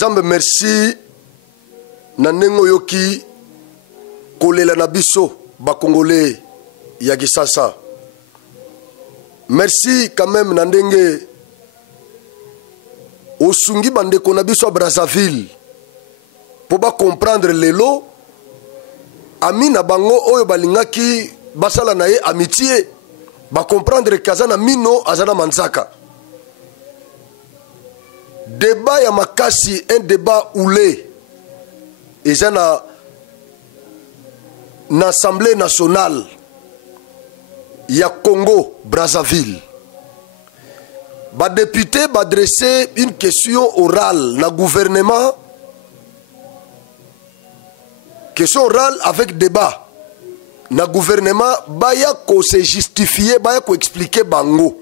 Nzambe merci na nengo yoki kolela na biso ba Congolais ya Kisasa. Merci quand même na ndenge osungi bandeko na biso a Brazzaville pour ba comprendre lelo ami na bango oyo balingaki basala na ye amitié ba comprendre kazana mino azana manzaka. Débat ya makasi, un débat oulé. Et ça na l'Assemblée nationale ya Congo Brazzaville. Ba député ba adresser une question orale na gouvernement. Question orale avec débat. Na gouvernement baya ko se justifier, baya ko expliquer bango.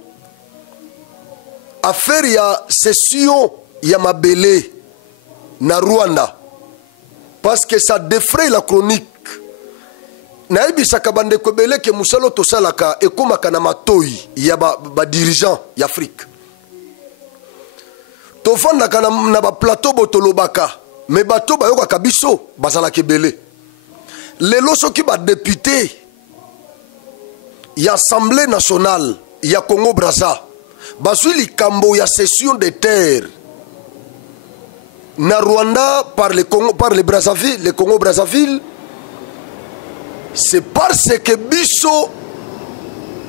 Affaire ya session ya mabele na Rwanda parce que ça défraie la chronique na ebisaka bandeko belé ke musalo tosalaka ekomaka na matoi ya ba dirigeant ya Afrique tofandaka na ba plateau botolobaka mais bato bayokaka biso bazalaka belé lelo soki ba député ya Assemblée nationale ya Congo Brazza basui likambo ya session de terre na Rwanda par le Congo, par le Brazzaville, le Congo Brazzaville, c'est parce que biso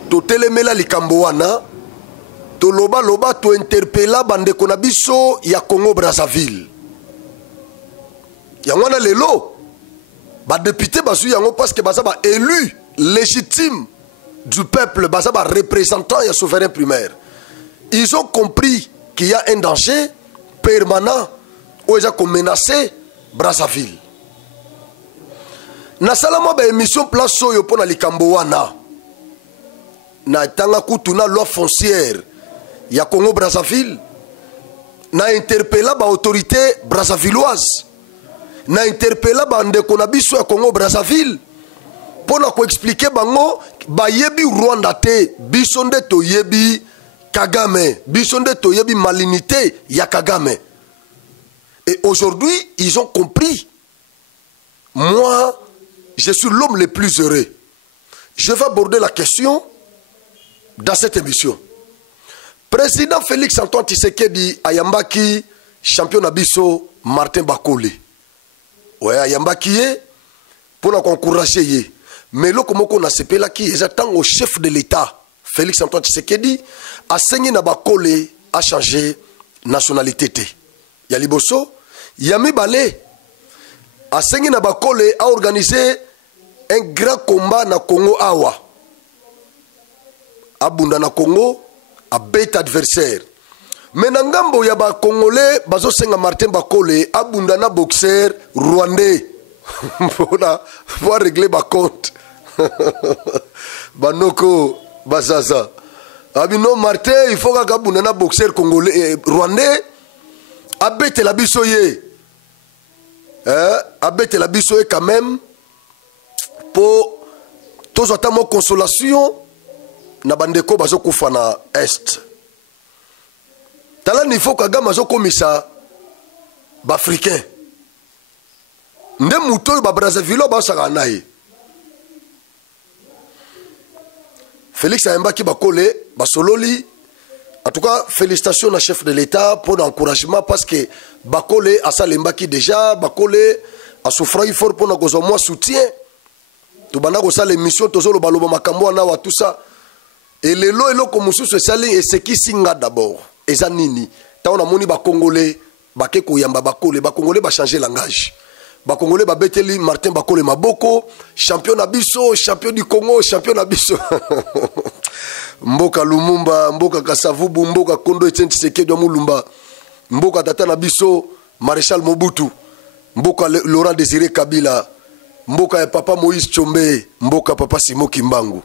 to telemela likambo wana to loba loba to interpella bandeko na biso ya Congo Brazzaville. Yangwana lelo ba député basui yango parce que baza ba élu légitime du peuple, baza ba représentant ya souverain primaire. Ils ont compris qu'il y a un danger permanent où ils ont menacé Brazzaville. Na salama ba émission place oyo pona likambo wana. Na tanga kutuna loi foncière ya Congo Brazzaville. Na interpella ba autorité brazzavilloise. Na interpella ba ndeko na biso ya Congo Brazzaville. Pona ko expliquer bango ba yebi Rwanda te biso nde to yebi Kagame, bisonde toyebi malignité ya Kagame. Et aujourd'hui, ils ont compris. Moi, je suis l'homme le plus heureux. Je vais aborder la question dans cette émission. Président Félix Antoine Tshisekedi ayambaki champion Abisso Martin Bakole. Ouais, ayambaki ye pour encourager ye. Mais là, comme on a sepela qui est attend au chef de l'État. Félix Antoine Tshisekedi a saigné na Bakole a changé nationalité té. Ya liboso, Yami Balé a saigné na Bakole a organisé un grand combat na Congo awa. Abunda na Congo a bête adversaire. Mais na ngambo ya ba Congolais bazo senga Martin Bakole abunda na boxeur rwandais. Pour régler ba compte. Banoko Bazaza. Abino Martin, il faut que un boxeur congolais rwandais abete la bisoye. Abete la bisoye quand même pour tous attendre consolation na bandeko bazo kufa na est. Tala il faut que gama zo komisa ba africain. Nde muto ba Brazzaville ba saka naye. Félix Ayambaki Bakole, Basololi, en tout cas, félicitations au chef de l'État pour l'encouragement parce que Bakole a Salembaki déjà, Bakole a souffert fort pour nous moi soutien. Tout bana ko sala émission tozo lo baloba makambo na wa tout ça. Et le lo elo ko mususu sali et ce qui singa d'abord. Eza nini? Ta on a moni ba Congolais, ba ke ko yamba Bakole, ba Congolais ba changer langage. Ba Congolais ba beteli Martin Bakole Maboko, champion Abisso, champion du Congo, champion Abisso. Mboka Lumumba, Mboka Kasavubu, Mboka Kondo Etienne Tshisekedi Mulumba, Mboka Tata Abisso, Maréchal Mobutu, Mboka Laurent Désiré Kabila, Mboka Papa Moïse Tchombe, Mboka Papa Simo Kimbangu,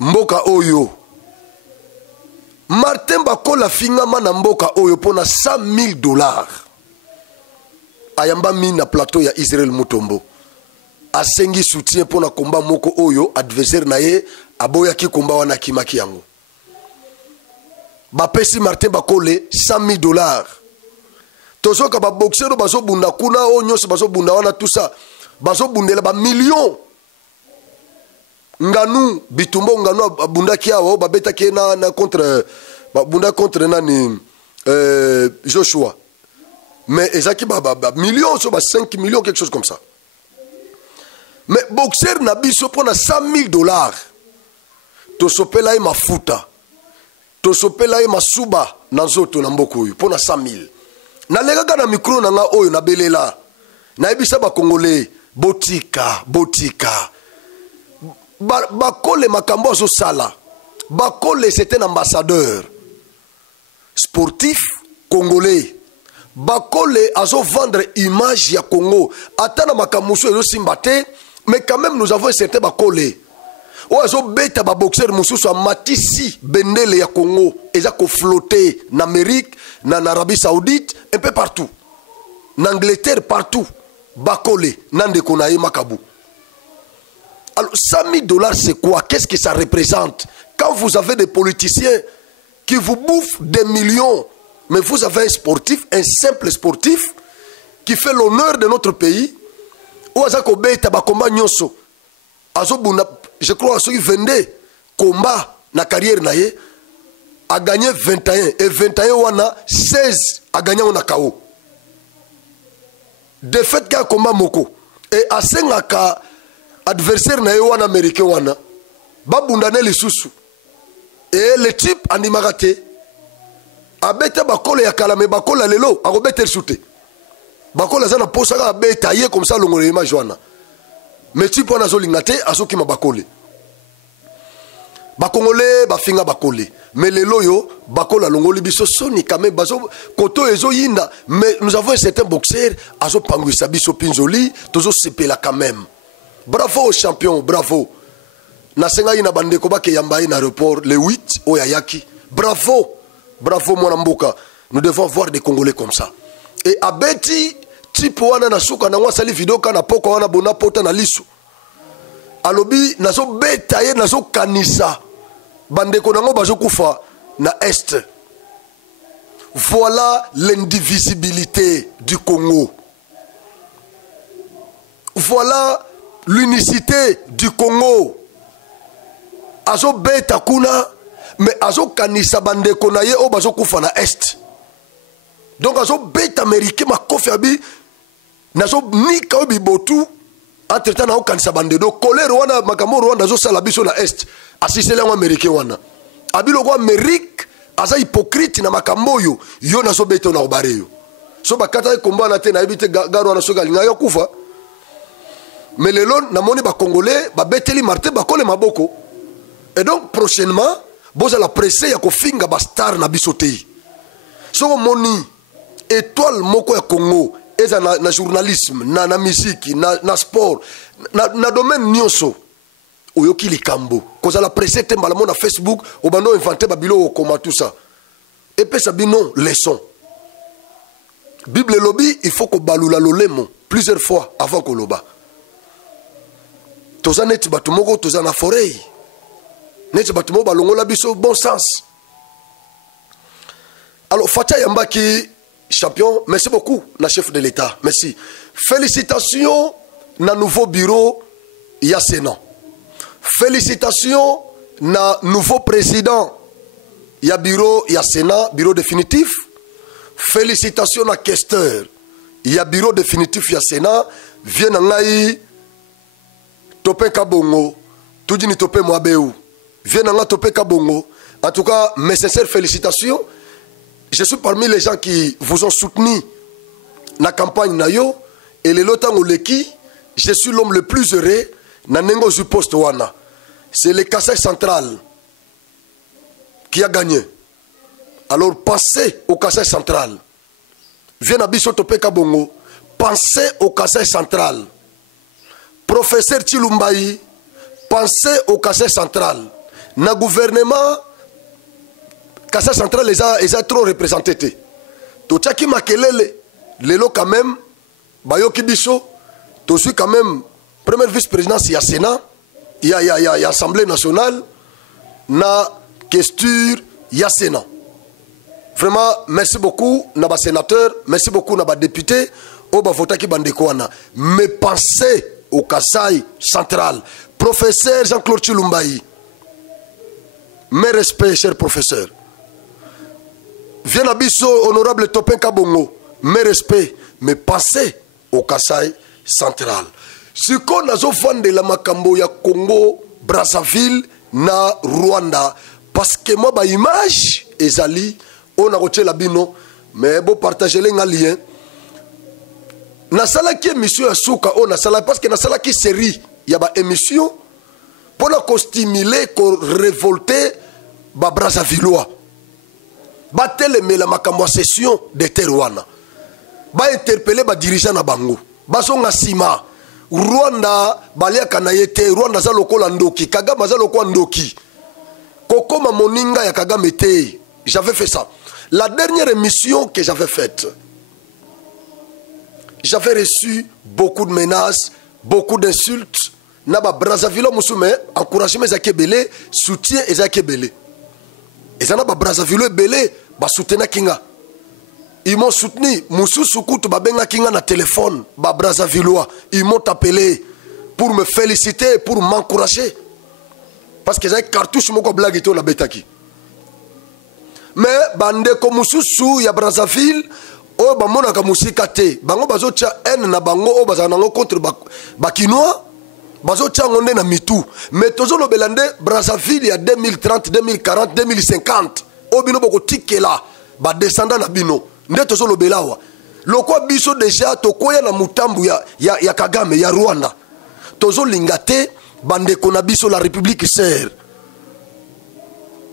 Mboka Oyo. Martin Bakole fingama na Mboka Oyo pona $100,000. Ayamba mi na plateau ya Israël Mutombo. Asengi soutien pour na combat moko oyo adversaire na ye aboya ki combat wana kimaki yango. Bapesi Martin Bakole $100,000. tozoka ba boxeur bazo bunda kuna o nyos bazo bunda wana tout ça bazo bundela ba millions nganu bitumbo nganu bunda kiawo babeta kena na contre bunda contre nani Joshua mais ezaki ba millions so ba 5 millions quelque chose comme ça mais boxeur na biso pona $100,000 to sopela e mafuta to sopela e masuba na nzoto na mboko oyo pona 100,000 na lega na micro na nga oyo na belela na ebisa ba congolais botika bakole makambo azo sala bakole c'est un ambassadeur sportif congolais bakole azo vendre image ya Congo atana makamuso ezo simbate mais quand même nous avons un certain bakole o azo beta ba boxeur mususu matisi bendele ya Congo eza ko flotter en Amérique en Arabie Saoudite un peu partout en Angleterre partout bakole nande konaye makabu. Alors $100,000 c'est quoi? Qu'est-ce que ça représente? Quand vous avez des politiciens qui vous bouffent des millions, mais vous avez un sportif, un simple sportif qui fait l'honneur de notre pays, ou azako beta ba combat nyonso azobunda, je crois ceux qui vendaient combat na carrière naye a gagné 21 et 21 wana 16 a gagné on a KO. De fait qu'un combat moko et à 5 adversaire na wana américain wana babundane lisusu et le type animarate abeta bakole ya kala me bakola lelo akobeta soute bakola zana posaka abeta ye comme ça longole image wana mais type wana zolingate asoki ma bakole bakongole bafinga bakole mais lelo yo bakola longoli biso soni quand même bazo koto ezo yinda mais nous avons un certain boxeur azo panguisa biso pinzoli tozo sepela quand même. Bravo aux champions, bravo. Nasenga ina bandeko bake yamba ina aéroport le 8 oyayaki. Bravo. Bravo Mwanamboka. Nous devons voir des Congolais comme ça. Et abeti type wana na suka na wasali video kana poko wana bona pota na lisu. Alobi nazo beta ye nazo kanisa. Bandeko nango bazo kufa na est. Voilà l'indivisibilité du Congo. Voilà l'unicité du Congo. Azo beta kuna mais azo kanisa bande konaye o bazo kufa na est. Donc azo beta américain ma kofiabi nazo nika obi botu entre temps na o kanisa bande do colère wana makambo Rwanda zo sala biso na est. Asisela wa américain wana. Abilo kwa Amérique aza hypocrite na makambo yo nazo beta na obare yo. So bakata komba na te na ebite garo na soga linga yo kufa. Mais les lois, namoni ba Congolais, ba beteli Martin, ba kole maboko. Et donc prochainement, boza la presse ya ko finga ba star na bisotei. So moni étoile moko ya Congo, eza na journalisme, na musique, na sport, na domaine nyonso. Oyoki likambo. Koza la presse temba la mona Facebook, obando inventé ba bilo koma tout ça. Et puis ça bino leçon. Bible lobby, il faut ko balula lolemo plusieurs fois avant ko loba. Toza neti batumoko toza na forêt neti batumoko balongola biso bon sens. Alors Fatia Yambaki champion, merci beaucoup na chef de l'État, merci. Félicitations na nouveau bureau ya Sénat. Félicitations na nouveau président ya bureau ya Sénat, bureau définitif. Félicitations na questeur ya bureau définitif ya Sénat, vient ngai Topé Kabongo, tout dit Topé Moabéou, viens en Topé Kabongo. En tout cas, mes sincères félicitations. Je suis parmi les gens qui vous ont soutenu dans la campagne Nayo. Et les lotang ou leki, je suis l'homme le plus heureux dans Nengo du poste Wana. C'est le Kassai central qui a gagné. Alors pensez au Kassai central. Viens à Biso Topé Kabongo, pensez au Kassai central. Professeur Chilumbayi, pensez au Kassai central. Na gouvernement, Kassai central les a trop représentés. Tochaki Makelele, lelo quand même, Bayoki Biso, tu suis quand même, première vice-présidence, il y a Sénat, il y a Assemblée nationale, na questure, il y a Sénat. Vraiment, merci beaucoup, Naba sénateur, merci beaucoup, Naba député, Oba Votaki Bandekwana. Mes pensées au Kasaï central. Professeur Jean-Claude Chilumbaï. Mes respects, cher professeur. Viens à Bisso, honorable Topin Kabongo. Mes respects, mes pensées au Kasaï central. Si on a de la Makambo ya Congo, Brazzaville, na Rwanda, parce que moi, ma image, ezali, on a retiré la bino, mais bon, partagez les lien. Na sala qui émission à Souka, on a sala, parce que na sala qui série, il y a une émission, pour la stimuler, pour révolter, ba Brazzavillois. Ba télémé la Makambo session de Terwana. Ba interpeller ba dirigeant na bango. Ba songa sima. Rwanda, balia kanayete, Rwanda za lokola ndoki, Kagame za lokola ndoki. Kokoma moninga ya Kagame te. J'avais fait ça. La dernière émission que j'avais faite, j'avais reçu beaucoup de menaces, beaucoup d'insultes. Naba Brazzaville musume, encouragement ezaki belé, soutien ezaki belé. Et ça naba Brazzaville belé, ba soutenir kinga. Ils m'ont soutenu, Moussou Soukoutou Babenga Kinga na téléphone, ba Brazzavillois, ils m'ont appelé pour me féliciter, pour m'encourager. Parce que j'ai cartouche moko blaguito la betaki. Mais bande ko Moussou Sou ya Brazzaville, o ba mona ka musika te. Bango bazo tia en na bango o bazana ngo contre ba Kinois, bazo tia ngonde na mitu. Mais tozo lo belande Brazzaville ya 2030, 2040, 2050. O bino boko tikela ba descendant na bino. Nde tozo lo belawa. Loko biso déjà tokoya na mutambu ya Kagame ya Rwanda. Tozo lingate bande kona biso la République sœur.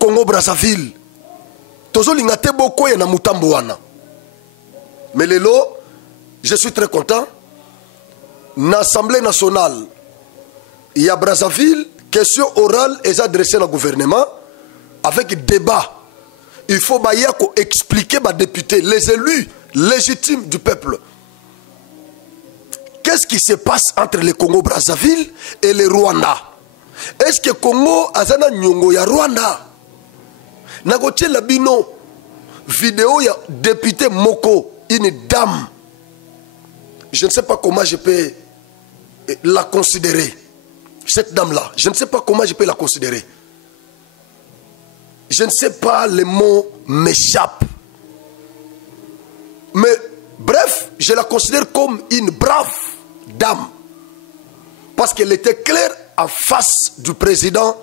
Congo Brazzaville. Tozo lingate bokoya na mutambu wana. Mais lelo, je suis très content. L'Assemblée nationale, il y a Brazzaville, question orale est adressée au gouvernement avec débat. Il faut expliquer aux députés, les élus légitimes du peuple. Qu'est-ce qui se passe entre le Congo-Brazzaville et le Rwanda? Est-ce que le Congo a un nyongo ya Rwanda? Nagotie la bino vidéo ya député Moko, une dame. Je ne sais pas comment je peux la considérer. Cette dame-là, je ne sais pas comment je peux la considérer. Je ne sais pas, les mots m'échappent. Mais bref, je la considère comme une brave dame. Parce qu'elle était claire en face du président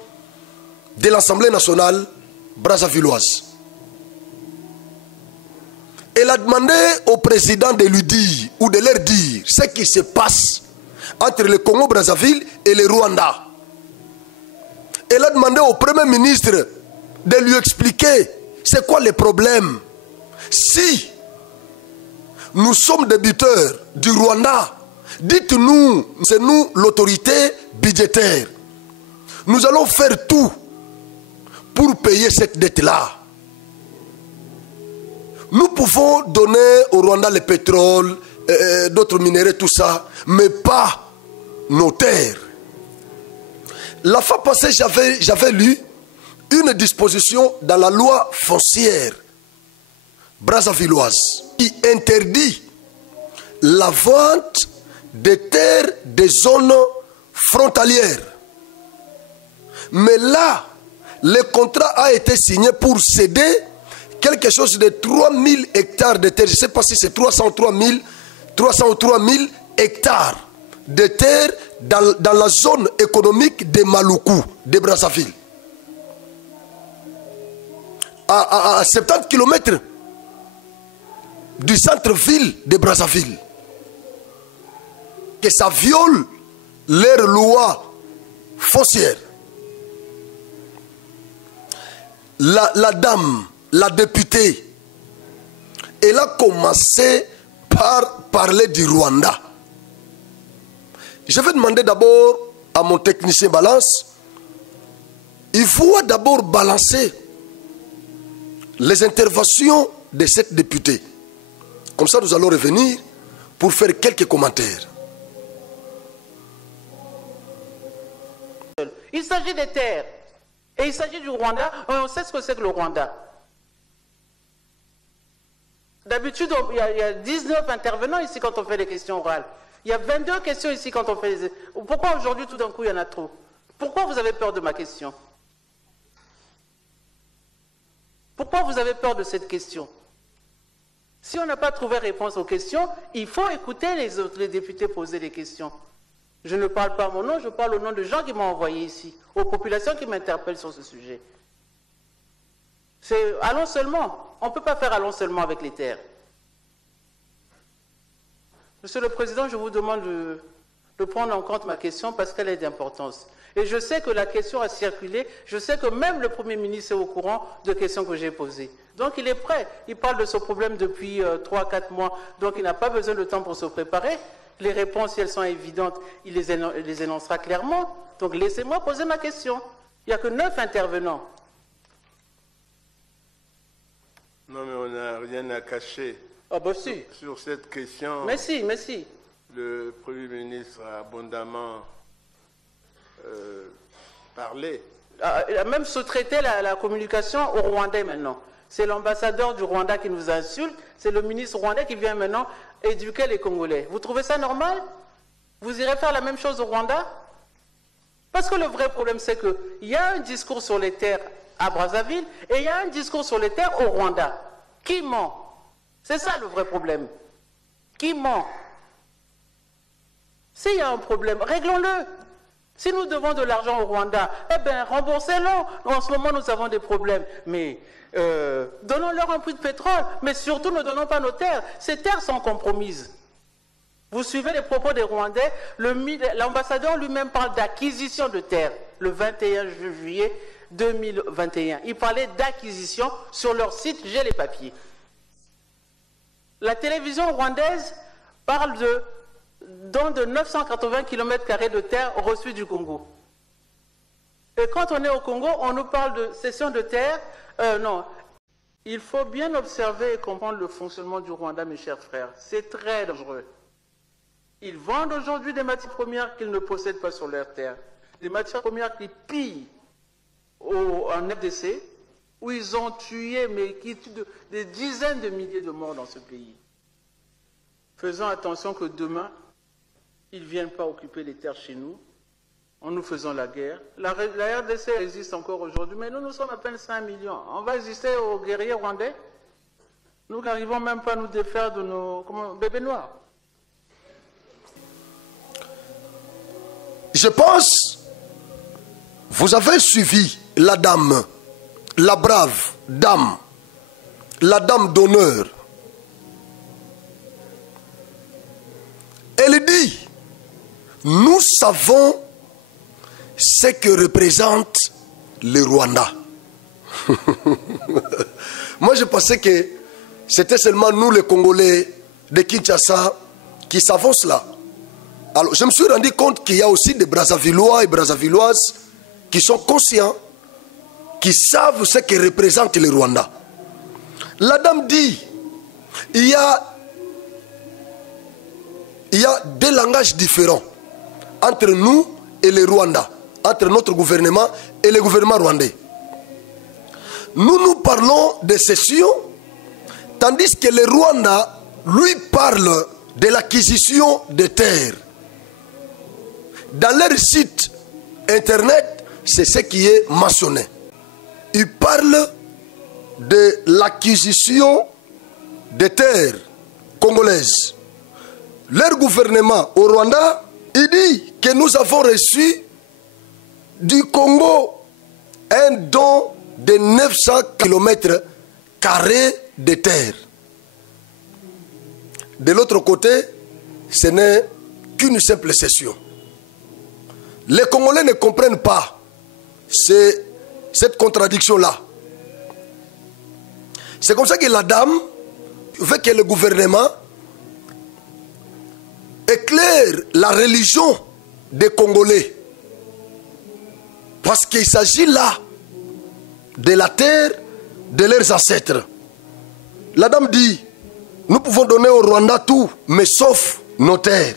de l'Assemblée nationale brazzavilloise. Elle a demandé au président de lui dire, ou de leur dire, ce qui se passe entre le Congo-Brazzaville et le Rwanda. Elle a demandé au premier ministre de lui expliquer c'est quoi les problèmes. Si nous sommes débiteurs du Rwanda, dites-nous, c'est nous l'autorité budgétaire. Nous allons faire tout pour payer cette dette-là. Nous pouvons donner au Rwanda le pétrole, d'autres minéraux, tout ça, mais pas nos terres. La fois passée, j'avais lu une disposition dans la loi foncière brazzavilloise qui interdit la vente des terres des zones frontalières. Mais là, le contrat a été signé pour céder quelque chose de 3000 hectares de terre. Je ne sais pas si c'est 303 000 hectares de terre dans la zone économique de Maluku, de Brazzaville. À 70 km du centre-ville de Brazzaville. Que ça viole leurs lois foncières. La dame, la députée, elle a commencé par parler du Rwanda. Je vais demander d'abord à mon technicien balance, il faut d'abord balancer les interventions de cette députée. Comme ça, nous allons revenir pour faire quelques commentaires. Il s'agit des terres. Et il s'agit du Rwanda. On sait ce que c'est que le Rwanda. D'habitude, il y a 19 intervenants ici quand on fait les questions orales. Il y a 22 questions ici quand on fait les... Pourquoi aujourd'hui, tout d'un coup, il y en a trop? Pourquoi vous avez peur de ma question? Pourquoi vous avez peur de cette question? Si on n'a pas trouvé réponse aux questions, il faut écouter les députés poser des questions. Je ne parle pas à mon nom, je parle au nom de gens qui m'ont envoyé ici, aux populations qui m'interpellent sur ce sujet. C'est allons seulement. On ne peut pas faire allons seulement avec les terres. Monsieur le Président, je vous demande de prendre en compte ma question parce qu'elle est d'importance. Et je sais que la question a circulé, je sais que même le Premier ministre est au courant de questions que j'ai posées. Donc il est prêt, il parle de ce problème depuis 3-4 mois, donc il n'a pas besoin de temps pour se préparer. Les réponses, si elles sont évidentes, il les énoncera clairement. Donc laissez-moi poser ma question. Il n'y a que 9 intervenants. Non, mais on n'a rien à cacher. Ah ben si. Sur cette question, mais si. Le Premier ministre a abondamment parlé. Il a même sous-traité la communication au Rwandais maintenant. C'est l'ambassadeur du Rwanda qui nous insulte, c'est le ministre rwandais qui vient maintenant éduquer les Congolais. Vous trouvez ça normal? Vous irez faire la même chose au Rwanda? Parce que le vrai problème, c'est qu'il y a un discours sur les terres à Brazzaville et il y a un discours sur les terres au Rwanda. Qui ment? C'est ça le vrai problème. Qui ment? S'il y a un problème, réglons-le. Si nous devons de l'argent au Rwanda, eh bien, remboursez-le. En ce moment, nous avons des problèmes. Mais donnons-leur un prix de pétrole. Mais surtout, ne donnons pas nos terres. Ces terres sont compromises. Vous suivez les propos des Rwandais. L'ambassadeur lui-même parle d'acquisition de terres le 21 juillet 2021. Il parlait d'acquisition sur leur site, j'ai les papiers. La télévision rwandaise parle de 980 km² de terre reçue du Congo. Et quand on est au Congo, on nous parle de cession de terre. Non, il faut bien observer et comprendre le fonctionnement du Rwanda, mes chers frères. C'est très dangereux. Ils vendent aujourd'hui des matières premières qu'ils ne possèdent pas sur leur terre. Des matières premières qu'ils pillent en FDC, où ils ont tué des dizaines de milliers de morts dans ce pays. Faisons attention que demain, ils ne viennent pas occuper les terres chez nous, en nous faisant la guerre. La RDC existe encore aujourd'hui, mais nous sommes à peine 5 millions. On va exister aux guerriers rwandais? Nous n'arrivons même pas à nous défaire de nos bébés noirs. Je pense, vous avez suivi la dame, la brave dame, la dame d'honneur. Elle dit, nous savons ce que représente le Rwanda. Moi, je pensais que c'était seulement nous, les Congolais de Kinshasa, qui savons cela. Alors, je me suis rendu compte qu'il y a aussi des Brazzavillois et Brazzavilloises qui sont conscients, qui savent ce que représente le Rwanda. La dame dit, il y a deux langages différents entre nous et le Rwanda, entre notre gouvernement et le gouvernement rwandais. Nous parlons de cession, tandis que le Rwanda, lui, parle de l'acquisition de terres. Dans leur site internet, c'est ce qui est mentionné. Ils parlent de l'acquisition de terres congolaises. Leur gouvernement au Rwanda, il dit que nous avons reçu du Congo un don de 900 km² de terre. De l'autre côté, ce n'est qu'une simple cession. Les Congolais ne comprennent pas cette contradiction-là. C'est comme ça que la dame veut que le gouvernement éclaire la religion des Congolais. Parce qu'il s'agit là de la terre de leurs ancêtres. La dame dit, nous pouvons donner au Rwanda tout, mais sauf nos terres.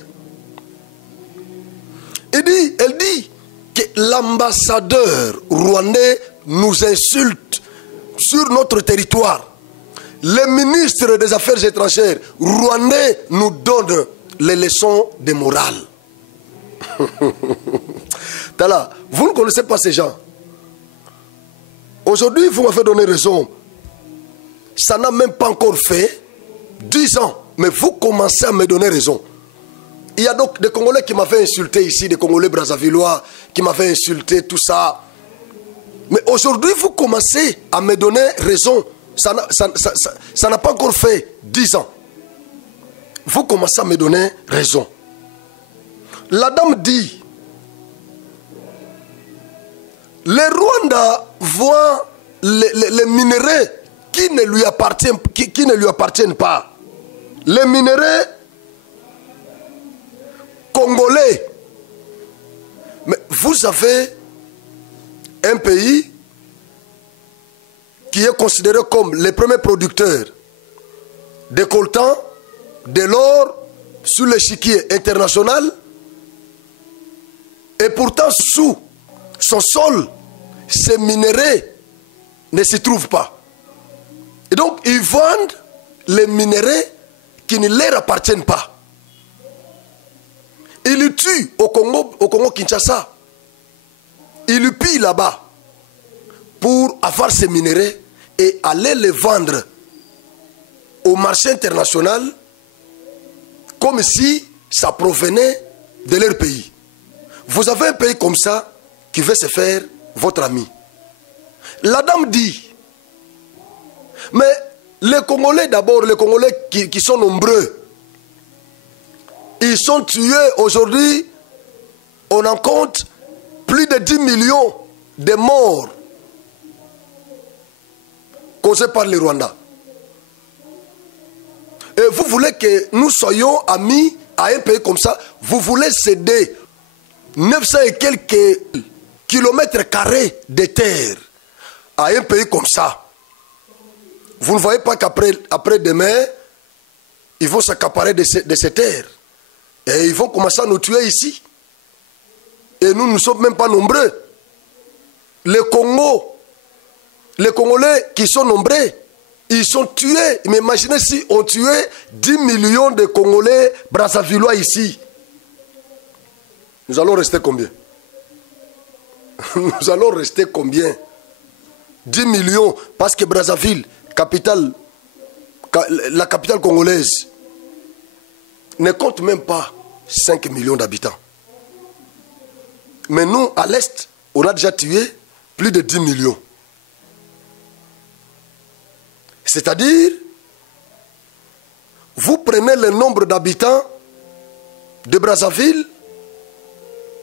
Elle dit que l'ambassadeur rwandais nous insulte sur notre territoire. les ministres des Affaires étrangères rwandais nous donnent les leçons de morale. Tala, vous ne connaissez pas ces gens. Aujourd'hui, vous m'avez donné raison. Ça n'a même pas encore fait 10 ans. Mais vous commencez à me donner raison. Il y a donc des Congolais qui m'avaient insulté ici, des Congolais brassavillois qui m'avaient insulté, tout ça. Mais aujourd'hui, vous commencez à me donner raison. Ça n'a pas encore fait 10 ans. Vous commencez à me donner raison. La dame dit, le Rwanda voit les minéraux qui ne lui appartiennent pas. Les minéraux congolais. Mais vous avez un pays qui est considéré comme le premier producteur de coltan, de l'or sur l'échiquier international, et pourtant sous son sol, ces minéraux ne s'y trouvent pas. Et donc ils vendent les minéraux qui ne leur appartiennent pas. Ils le tuent au Congo Kinshasa. Ils le pillent là-bas pour avoir ces minéraux et aller les vendre au marché international comme si ça provenait de leur pays. Vous avez un pays comme ça qui veut se faire votre ami. La dame dit, mais les Congolais d'abord, les Congolais qui sont nombreux, ils sont tués aujourd'hui, on en compte plus de 10 millions de morts causés par les Rwandais. Et vous voulez que nous soyons amis à un pays comme ça, vous voulez céder 900 et quelques kilomètres carrés de terre à un pays comme ça. Vous ne voyez pas qu'après demain, ils vont s'accaparer de ces terres. Et ils vont commencer à nous tuer ici. Et nous ne sommes même pas nombreux. Les Congolais qui sont nombreux, ils sont tués. Mais imaginez si on tuait 10 millions de Congolais brassavillois ici. Nous allons rester combien? Nous allons rester combien? 10 millions. Parce que Brazzaville, la capitale congolaise, ne compte même pas 5 millions d'habitants. Mais nous, à l'Est, on a déjà tué plus de 10 millions. C'est-à-dire, vous prenez le nombre d'habitants de Brazzaville,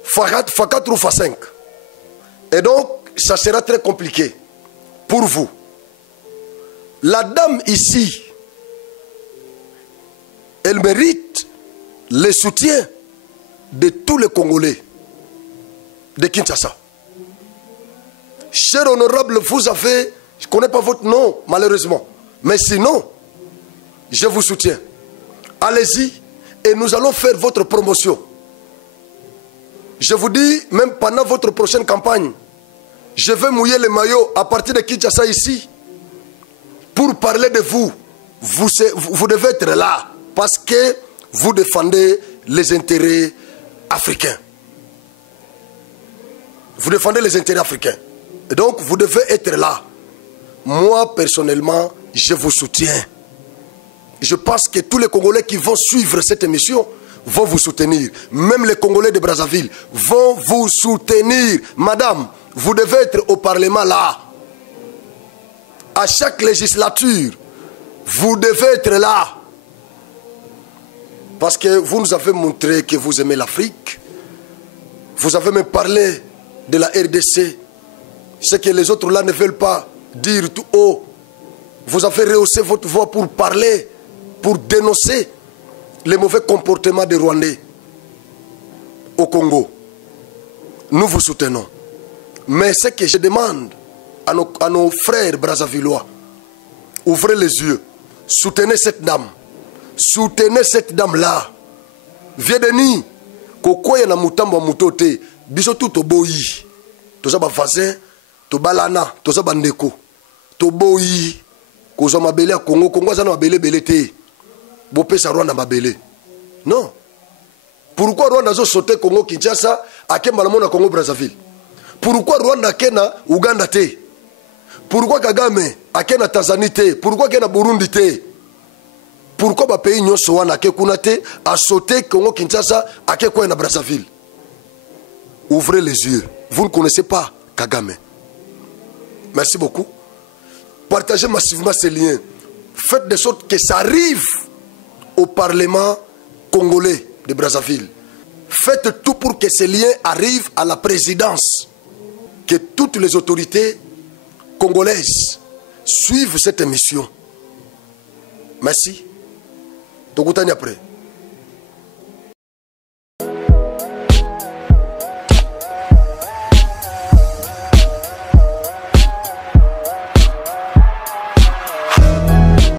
fois 4 ou fois 5. Et donc, ça sera très compliqué pour vous. La dame ici, elle mérite le soutien de tous les Congolais de Kinshasa. Cher honorable, vous avez, je ne connais pas votre nom malheureusement, mais sinon, je vous soutiens. Allez-y et nous allons faire votre promotion. Je vous dis, même pendant votre prochaine campagne, je vais mouiller le maillot à partir de Kinshasa ici pour parler de vous. Vous devez être là parce que vous défendez les intérêts africains. Vous défendez les intérêts africains. Et donc, vous devez être là. Moi, personnellement, je vous soutiens. Je pense que tous les Congolais qui vont suivre cette émission vont vous soutenir. Même les Congolais de Brazzaville vont vous soutenir. Madame, vous devez être au Parlement là. À chaque législature, vous devez être là. Parce que vous nous avez montré que vous aimez l'Afrique. Vous avez même parlé de la RDC. Ce que les autres là ne veulent pas dire tout haut. Vous avez rehaussé votre voix pour parler, pour dénoncer les mauvais comportements des Rwandais au Congo. Nous vous soutenons. Mais ce que je demande à nos frères brazzavillois, ouvrez les yeux, soutenez cette dame. Soutenez cette dame-là. Viedeni, kokoya na mutambo mutote, biso tout toboyi. Toza ba voisin, to balana, toza bandeko. Toboyi. kozwa mabele ya Congo, Congo aza na mabele belé te. Bopesa Rwanda mabele. Non. Pourquoi Rwanda zo sauté Congo Kinshasa akemba na Congo Brazzaville? Pourquoi Rwanda akena Uganda te? Pourquoi Kagame akena Tanzanie te? Pourquoi akena Burundi te? Pourquoi ba pays nyonso wana akekuna te a sauté Congo Kinshasa akekwa na Brazzaville? Ouvrez les yeux. Vous ne connaissez pas Kagame. Merci beaucoup. Partagez massivement ces liens. Faites de sorte que ça arrive au Parlement congolais de Brazzaville. Faites tout pour que ces liens arrivent à la présidence. Que toutes les autorités congolaises suivent cette émission. Merci. Tokutani après.